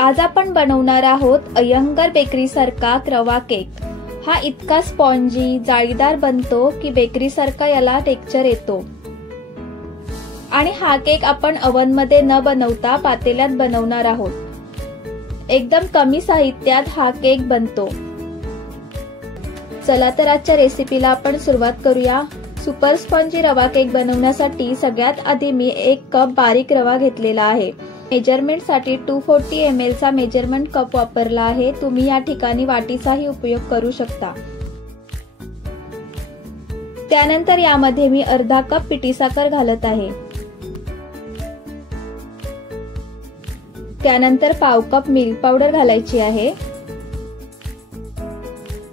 आज आपण बनवणार आहोत अय्यंगार बेकरी सारखा रवा केक। हा इतका स्पॉन्जी जाळीदार बनतो की बेकरी सारखा याला टेक्स्चर येतो। आणि हा केक आपण ओव्हन मध्ये न बनवता पातेल्यात बनवणार आहोत। एकदम कमी साहित्यात हा केक बनतो। चला तर आजच्या रेसिपीला आपण सुरुवात करूया। सुपर स्पॉन्जी रवा केक बनवण्यासाठी सगळ्यात आधी मी 1 कप बारीक रवा घेतलेला आहे। मेजरमेंट साठी 240 ml चा मेजरमेंट कप वापरला आहे। तुम्ही या ठिकाणी वाटीचाही उपयोग करू शकता। त्यानंतर यामध्ये मी अर्धा कप पिठी साखर घालत आहे। त्यानंतर पाव कप मिल्क पावडर घालायची आहे।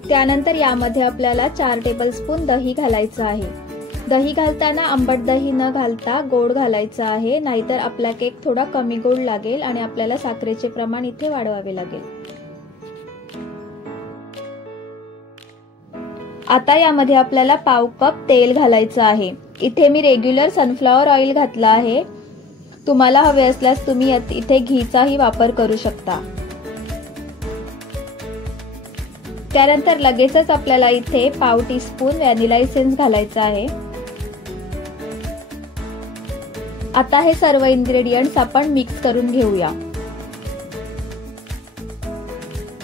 त्यानंतर यामध्ये आपल्याला 4 टेबलस्पून दही घालायचं आहे। दही घालताना आंबट दही न घालता गोड घालायचं आहे, नाहीतर आपला केक थोडा कमी गोड लागेल आणि आपल्याला साखरेचे प्रमाण इथे वाढवावे लागेल। आता यामध्ये आपल्याला पाव कप तेल घालायचं आहे। इथे मी रेग्युलर सनफ्लॉवर ऑइल घातला आहे। तुम्हाला हवे असल्यास तुम्ही इथे घीचाही वापर करू शकता। त्यानंतर लगेचच आपल्याला इथे पाव टीस्पून व्हॅनिला एसेन्स घालायचा आहे। आता हे सर्व इन्ग्रेडियंट्स आपण मिक्स करून घेऊया।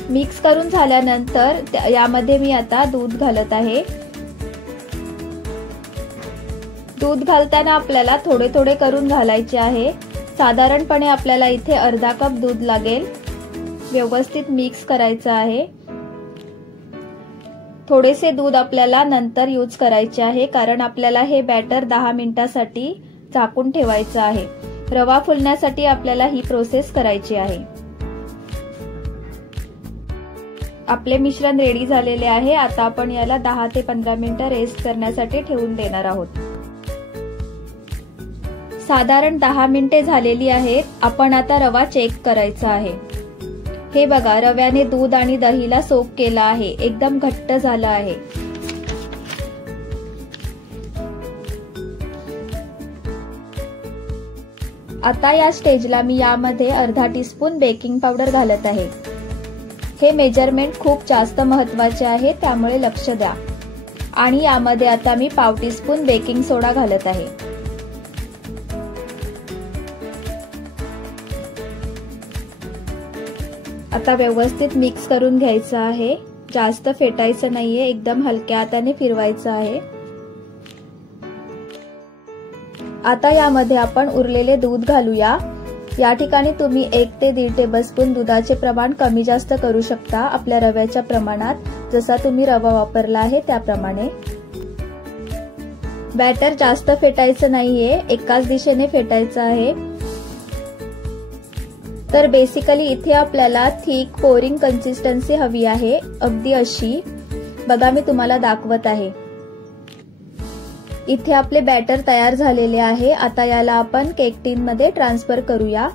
मिक्स करून झाल्यानंतर यामध्ये मी आता दूध घालत आहे। दूध घालताना आपल्याला थोडे थोडे करून घालायचे आहे। साधारणपणे आपल्याला इथे अर्धा कप दूध लागेल। व्यवस्थित मिक्स करायचं आहे। थोडेसे दूध आपल्याला नंतर यूज करायचे आहे, कारण आपल्याला हे बॅटर 10 मिनिटांसाठी झाकून ठेवायचं आहे। रवा फुलण्यासाठी आपल्याला ही प्रोसेस करायची आहे। आपले मिश्रण रेडी झालेले आहे। आता आपण याला 10 ते 15 मिनिटं रेस्ट करण्यासाठी ठेवून देणार आहोत। साधारण 10 मिनिटे झालेली आहेत। आपण आता रवा चेक करायचा आहे। हे बघा, रव्याने दूध आणि दहीला सोक केला आहे। एकदम घट्ट झाला आहे। आता या स्टेजला मी यामध्ये अर्धा टीस्पून बेकिंग पावडर घालत आहे। हे मेजरमेंट खूप जास्त महत्त्वाचे आहे, त्यामुळे लक्ष द्या। आणि यामध्ये आता मी पाव टीस्पून बेकिंग सोडा घालत आहे। आता व्यवस्थित मिक्स करून घ्यायचं आहे। जास्त फेटायचं नाहीये, एकदम हलक्या हाताने फिरवायचं आहे। आता यामध्ये आपण उरलेले दूध घालूया। या ठिकाणी तुम्ही 1 ते 1.5 टेबलस्पून दुधाचे प्रमाण कमी जास्त करू शकता आपल्या रव्याच्या प्रमाणात, जसा तुम्ही रवा वापरला आहे त्याप्रमाणे। बॅटर जास्त फेटायचं नाहीये, एकाच दिशेने फेटायचं आहे। तर बेसिकली इथे आपल्याला थिक पोरिंग कन्सिस्टन्सी हवी आहे, अगदी अशी। बघा, मी तुम्हाला दाखवत आहे। इथे आपले बॅटर तयार झालेले आहे। आता याला आपण केक टीन मध्ये ट्रान्सफर करूया।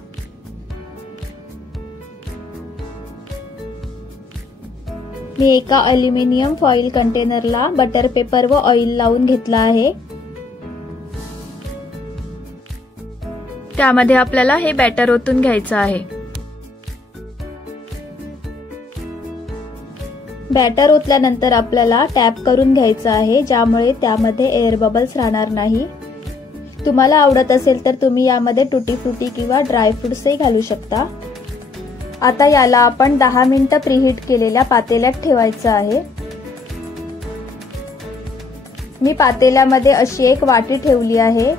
मी एका अल्युमिनियम फॉइल कंटेनरला बटर पेपर व ऑइल लावून घेतला आहे। त्यामध्ये आपल्याला हे बॅटर ओतून घ्यायचं आहे। बॅटर ओतल्यानंतर आपल्याला टॅप करून घ्यायचं आहे, ज्यामुळे त्यामध्ये एअर बबल्स राहणार नाही। तुम्हाला आवडत असेल तर तुम्ही यामध्ये टुटी फ्रुटी किंवा ड्राय फ्रुट्सही घालू शकता। आता याला आपण 10 मिनिटं प्रीहीट केलेल्या पातेल्यात ठेवायचं आहे। मी पातेल्यामध्ये अशी एक वाटी ठेवली आहे,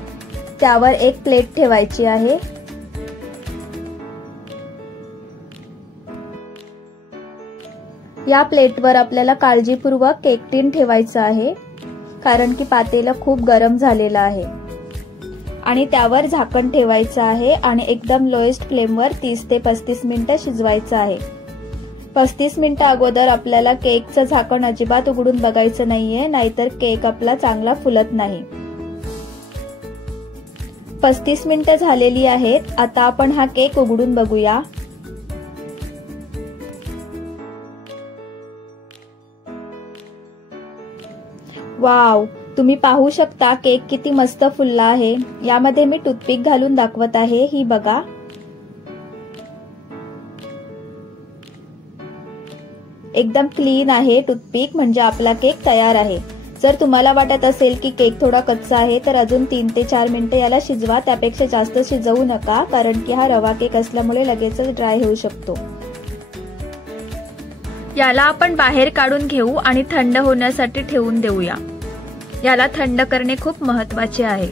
त्यावर एक प्लेट ठेवायची आहे। या प्लेटवर आपल्याला काळजीपूर्वक केक टीन ठेवायचं आहे, कारण की पातेलं खूप गरम झालेलं आहे। आणि त्यावर झाकण ठेवायचं आहे आणि एकदम लोएस्ट फ्लेमवर 30 ते 35 मिनिटं शिजवायचं आहे। 35 मिनिटं अगोदर आपल्याला केकचं झाकण अजिबात उघडून बघायचं नाहीये, नाहीतर केक आपला चांगला फुलत नाही। 35 मिनिटं झालेली आहेत। आता आपण हा केक उघडून बघूया। वाव, तुम्ही पाहू शकता केक किती मस्त फुलला आहे। यामध्ये मी टूथपिक घालून दाखवत आहे, ही बघा। एकदम क्लीन आहे टूथपिक, म्हणजे आपला केक तयार आहे। जर तुम्हाला वाटत असेल की केक थोडा कच्चा आहे तर अजून 3 ते 4 मिनिटे याला शिजवा, त्यापेक्षा जास्त शिजवू नका, कारण की हा रवा केक असल्यामुळे लगेचच ड्राय होऊ शकतो। याला आपण बाहेर काढून घेऊ आणि थंड होण्यासाठी ठेवून देऊया। याला थंड करणे खूप महत्त्वाचे आहे।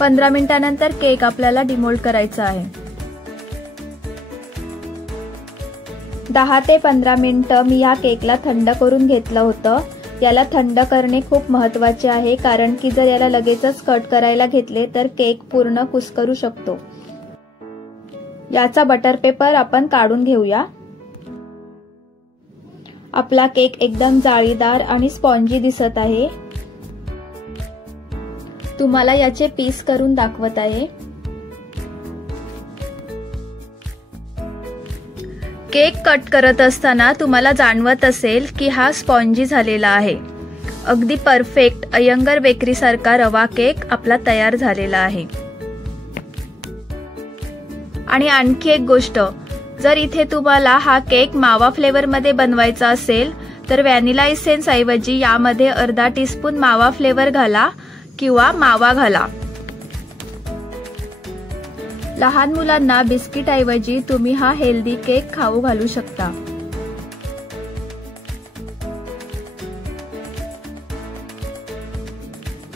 15 मिनिटांनंतर केक आपल्याला डिमोल्ड करायचा आहे। 10 ते 15 मिनिटं मी या केकला थंड करून घेतलं होतं। याला थंड करणे खूप महत्त्वाचे आहे, कारण की जर याला लगेचच कट करायला घेतले तर केक पूर्ण कुस्करू शकतो। याचा बटर पेपर आपण काढून घेऊया। आपला केक एकदम जाळीदार आणि स्पॉन्जी दिसत आहे। तुम्हाला याचे पीस करून दाखवत आहे। केक कट करत असताना तुम्हाला जाणवत असेल की हा स्पॉन्जी झालेला आहे। अगदी परफेक्ट अय्यंगार बेकरी सारखा रवा केक आपला तयार झालेला आहे। आणि आणखी एक गोष्ट, जर इथे तुम्हाला हा केक मावा फ्लेवर मध्ये बनवायचा असेल तर व्हॅनिला इसेन्स ऐवजी यामध्ये अर्धा टीस्पून मावा फ्लेवर घाला किंवा मावा घाला। लहान मुलांना बिस्किट ऐवजी तुम्ही हा हेल्दी केक खाऊ घालू शकता।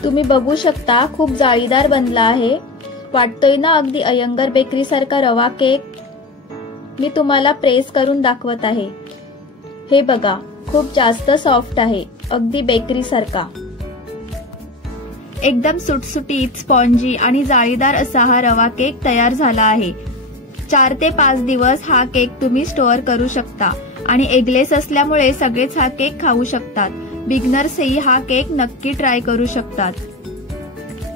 तुम्ही बघू शकता खूप जाळीदार बनला आहे। वाटतोय ना अगदी अय्यंगार बेकरी सारखा रवा केक। मी तुम्हाला प्रेस करून दाखवत आहे। हे बघा, खूप जास्त सॉफ्ट आहे, अगदी बेकरी सारखा। एकदम सुटसुटीत, स्पॉन्जी आणि जाळीदार असा हा रवा केक तयार झाला आहे। 4 ते 5 दिवस हा केक तुम्ही स्टोअर करू शकता आणि एगलेस असल्यामुळे सगळेच हा केक खाऊ शकतात। बिगनर्सही हा केक नक्की ट्राय करू शकतात।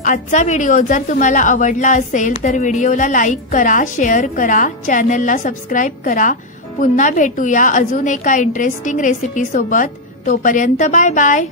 आजचा व्हिडिओ जर तुम्हाला आवडला असेल तर व्हिडिओला लाईक करा, शेअर करा, चॅनलला सबस्क्राईब करा। पुन्हा भेटूया अजून एका इंटरेस्टिंग रेसिपी सोबत। तोपर्यंत बाय बाय।